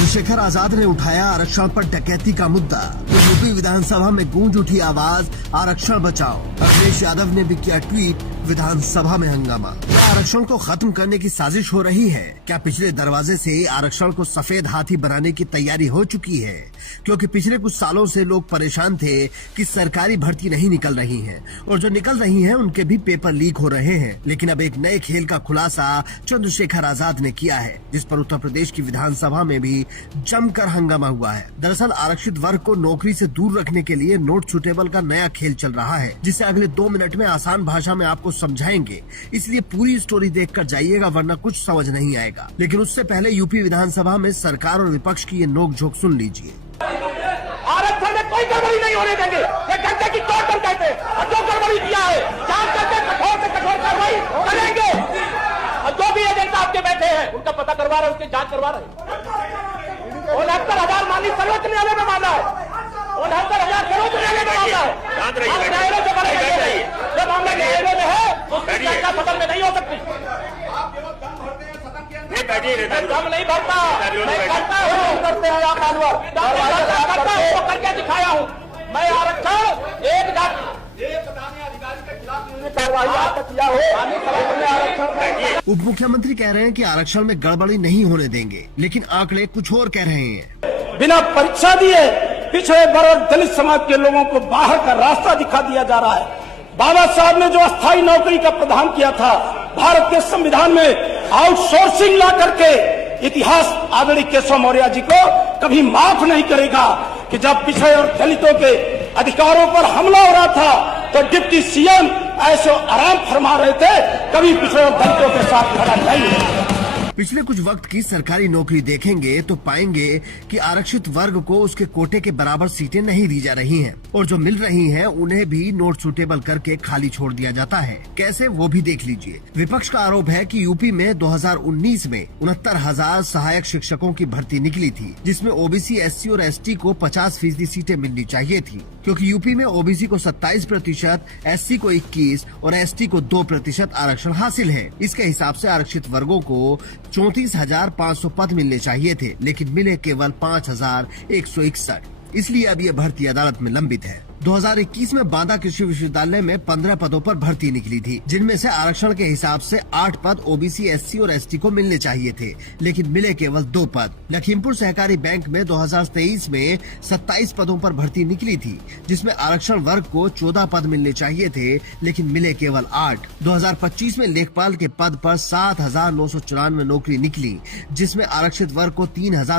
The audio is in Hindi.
चंद्रशेखर आजाद ने उठाया आरक्षण पर डकैती का मुद्दा, तो यूपी विधानसभा में गूंज उठी आवाज आरक्षण बचाओ। अखिलेश यादव ने भी किया ट्वीट, विधानसभा में हंगामा। क्या आरक्षण को खत्म करने की साजिश हो रही है? क्या पिछले दरवाजे से आरक्षण को सफेद हाथी बनाने की तैयारी हो चुकी है? क्योंकि पिछले कुछ सालों से लोग परेशान थे कि सरकारी भर्ती नहीं निकल रही है, और जो निकल रही है उनके भी पेपर लीक हो रहे हैं। लेकिन अब एक नए खेल का खुलासा चंद्रशेखर आजाद ने किया है, जिस पर उत्तर प्रदेश की विधानसभा में भी जमकर हंगामा हुआ है। दरअसल आरक्षित वर्ग को नौकरी से दूर रखने के लिए नोट सुटेबल का नया खेल चल रहा है, जिसे अगले 2 मिनट में आसान भाषा में आपको समझाएंगे। इसलिए पूरी स्टोरी देखकर जाइएगा, वरना कुछ समझ नहीं आएगा। लेकिन उससे पहले यूपी विधानसभा में सरकार और विपक्ष की ये नोकझोंक सुन लीजिए। आरक्षण में कोई गड़बड़ी नहीं होने देंगे, ये जनता की तौर पर कहते हैं, और जो गड़बड़ी किया है जांच करके कठोर से कठोर कार्रवाई करेंगे। और जो भी एजेंट आपके बैठे हैं उनका पता करवा रहे हैं, उसकी जांच करवा रहे हैं। 69,000 माननीय सर्वोच्च न्यायालय में मामला है, 69,000 सर्वोच्च न्यायालय में मामला है। न्यायालय से करेंगे, जब मामला न्यायालय में है उसकी चर्चा सदन में नहीं हो सकती। कम नहीं भरता, मैं करता हूँ, करते हैं आप मानवर, करता हूँ, करके दिखाया हूँ। मैं आरक्षण एक जाति अधिकारी के खिलाफ कार्रवाई आपका किया हो। उप मुख्यमंत्री कह रहे हैं कि आरक्षण में गड़बड़ी नहीं होने देंगे, लेकिन आंकड़े कुछ और कह रहे हैं। बिना परीक्षा दिए पिछड़े वर्ग और दलित समाज के लोगों को बाहर का रास्ता दिखा दिया जा रहा है। बाबा साहब ने जो अस्थायी नौकरी का प्रावधान किया था, भारत के संविधान में आउटसोर्सिंग ला करके, इतिहास आदरणीय केशव मौर्य जी को कभी माफ नहीं करेगा कि जब पिछड़े और दलितों के अधिकारों पर हमला हो रहा था तो डिप्टी सीएम ऐसे आराम फरमा रहे थे, कभी पिछड़े और दलितों के साथ खड़ा नहीं। पिछले कुछ वक्त की सरकारी नौकरी देखेंगे तो पाएंगे कि आरक्षित वर्ग को उसके कोटे के बराबर सीटें नहीं दी जा रही हैं, और जो मिल रही हैं उन्हें भी नोट सुटेबल करके खाली छोड़ दिया जाता है। कैसे, वो भी देख लीजिए। विपक्ष का आरोप है कि यूपी में 2019 में 69,000 सहायक शिक्षकों की भर्ती निकली थी, जिसमें ओबीसी, एससी और एसटी को 50% सीटें मिलनी चाहिए थी, क्योंकि यूपी में ओबीसी को 27%, एससी को 21% और एसटी को 2% आरक्षण हासिल है। इसके हिसाब से आरक्षित वर्गों को 34,500 पद मिलने चाहिए थे, लेकिन मिले केवल 5,161। इसलिए अब ये भर्ती अदालत में लंबित है। 2021 में बांदा कृषि विश्वविद्यालय में 15 पदों पर भर्ती निकली थी, जिनमें से आरक्षण के हिसाब से 8 पद ओबीसी, एससी और एसटी को मिलने चाहिए थे, लेकिन मिले केवल 2 पद। लखीमपुर सहकारी बैंक में 2023 में 27 पदों पर भर्ती निकली थी, जिसमें आरक्षण वर्ग को 14 पद मिलने चाहिए थे, लेकिन मिले केवल 8। 2025 में लेखपाल के पद पर 7,994 नौकरी निकली, जिसमें आरक्षित वर्ग को 3,000